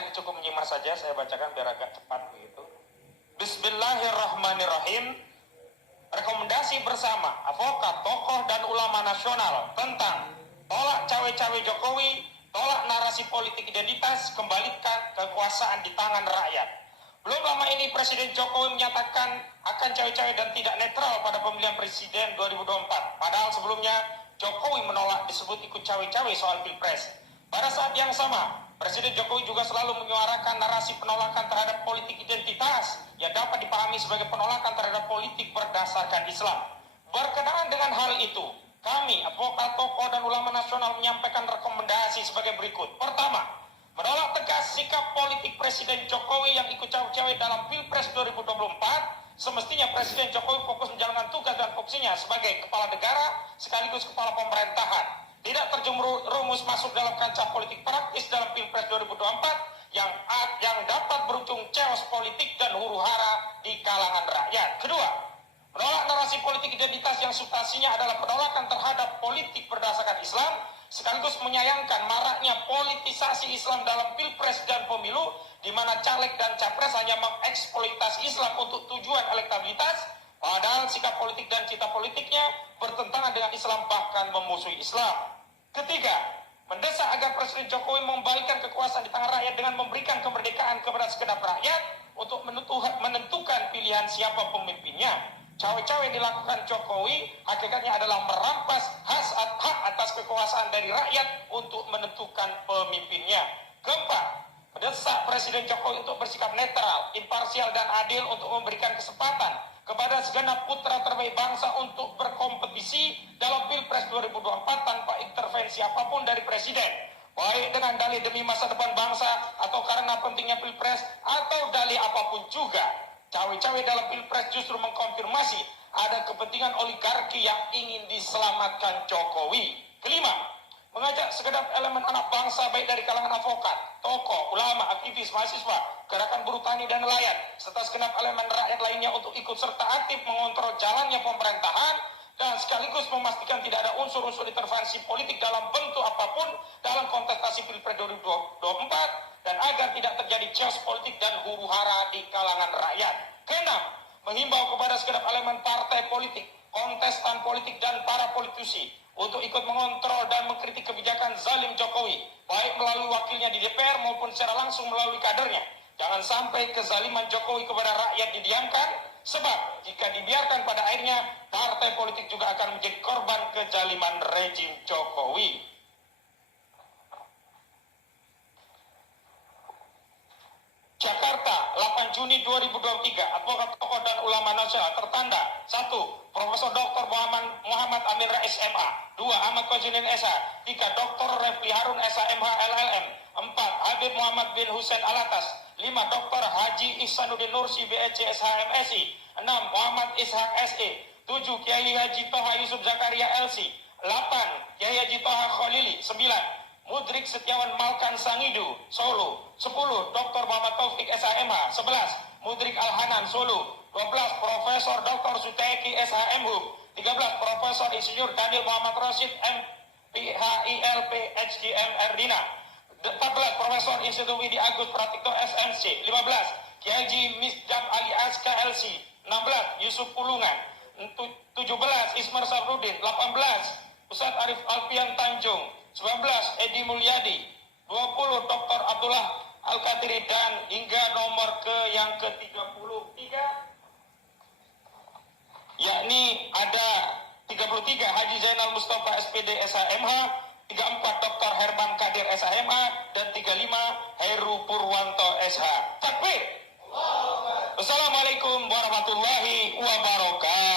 nanti cukup menyimak saja, saya bacakan biar agak cepat begitu. Bismillahirrahmanirrahim. Rekomendasi bersama advokat, tokoh, dan ulama nasional tentang tolak cawe-cawe Jokowi, tolak narasi politik identitas, kembalikan kekuasaan di tangan rakyat. Belum lama ini Presiden Jokowi menyatakan akan cawe-cawe dan tidak netral pada pemilihan presiden 2024. Padahal sebelumnya Jokowi menolak disebut ikut cawe-cawe soal pilpres. Pada saat yang sama, Presiden Jokowi juga selalu menyuarakan narasi penolakan terhadap politik identitas yang dapat dipahami sebagai penolakan terhadap politik berdasarkan Islam. Berkenaan dengan hal itu, kami, advokat, tokoh, dan ulama nasional menyampaikan rekomendasi sebagai berikut. Pertama, menolak tegas sikap politik Presiden Jokowi yang ikut cawe-cawe dalam Pilpres 2024. Semestinya Presiden Jokowi fokus menjalankan tugas dan fungsinya sebagai kepala negara sekaligus kepala pemerintahan. Tidak terjerumus masuk dalam kancah politik praktis dalam Pilpres 2024 yang dapat berujung chaos politik dan huru-hara di kalangan rakyat. Kedua, menolak narasi politik identitas yang substansinya adalah penolakan terhadap politik berdasarkan Islam, sekaligus menyayangkan maraknya politisasi Islam dalam Pilpres dan pemilu, di mana caleg dan capres hanya mengeksploitasi Islam untuk tujuan elektabilitas, padahal sikap politik dan cita politiknya bertentangan dengan Islam, bahkan memusuhi Islam. Ketiga, mendesak agar Presiden Jokowi mengembalikan kekuasaan di tangan rakyat dengan memberikan kemerdekaan kepada segenap rakyat untuk menentukan pilihan siapa pemimpinnya. Cawe-cawe yang dilakukan Jokowi hakikatnya adalah merampas hak atas kekuasaan dari rakyat untuk menentukan pemimpinnya. Keempat, mendesak Presiden Jokowi untuk bersikap netral, imparsial, dan adil untuk memberikan kesempatan kepada segenap putra terbaik bangsa untuk berkompetisi dalam Pilpres 2024 tanpa intervensi apapun dari Presiden, baik dengan dalih demi masa depan bangsa atau karena pentingnya Pilpres atau dalih apapun juga. Cawe-cawe dalam Pilpres justru mengkonfirmasi ada kepentingan oligarki yang ingin diselamatkan Jokowi. Kelima, mengajak segenap elemen anak bangsa baik dari kalangan advokat, tokoh, ulama, aktivis, mahasiswa, gerakan buruh tani dan nelayan, serta segenap elemen rakyat lainnya untuk ikut serta aktif mengontrol jalannya pemerintahan dan sekaligus memastikan tidak ada unsur-unsur intervensi politik dalam bentuk apapun dalam kontestasi Pilpres 2024 dan agar tidak terjadi chaos politik dan huru-hara di kalangan rakyat. Keenam, menghimbau kepada segenap elemen partai politik, kontestan politik, dan para politisi untuk ikut mengontrol dan mengkritik kebijakan zalim Jokowi, baik melalui wakilnya di DPR maupun secara langsung melalui kadernya. Jangan sampai kezaliman Jokowi kepada rakyat didiamkan, sebab jika dibiarkan pada akhirnya, partai politik juga akan menjadi korban kezaliman rejim Jokowi. Jakarta, 8 Juni 2023, advokat tokoh dan ulama nasional tertanda. 1. Profesor Dr. Muhammad Amin Rais MA. 2. Ahmad Khojinin SH. 3. Dr. Refli Harun SH MH LLM. 4. Habib Muhammad bin Hussein Alatas. 5. Dr. Haji Ihsanuddin Nursi BEC SH MSI. 6. Muhammad Ishak SE. 7. Kiai Haji Toha Yusuf Zakaria LC. 8. Kiai Haji Toha Kholili. 9. Mudrik Setiawan Malkan Sangidu, Solo. 10. Dr. Muhammad Taufik SHMH. 11. Mudrik Alhanan, Solo. 12. Profesor Dr. Suteki SHMH. 13. Profesor Insinyur Daniel Muhammad Rashid MPHILP HDM Erdina. 14. Profesor Insinyur Widi Agus Pratikto SMC. 15. Kiai Haji Misjab Ali Aska LC. 16. Yusuf Pulungan. 17. Ismar Sabrudin. 18. Ustadz Arif Alfian Tanjung. 19. Edi Mulyadi. 20. Dr. Abdullah Al-Qadiri, dan hingga nomor yang ke-33, yakni ada 33 Haji Zainal Mustafa SPD SHMH, 34 Dr. Herman Kadir SHMH, dan 35 Heru Purwanto SH. Takbir. Wassalamualaikum warahmatullahi wabarakatuh.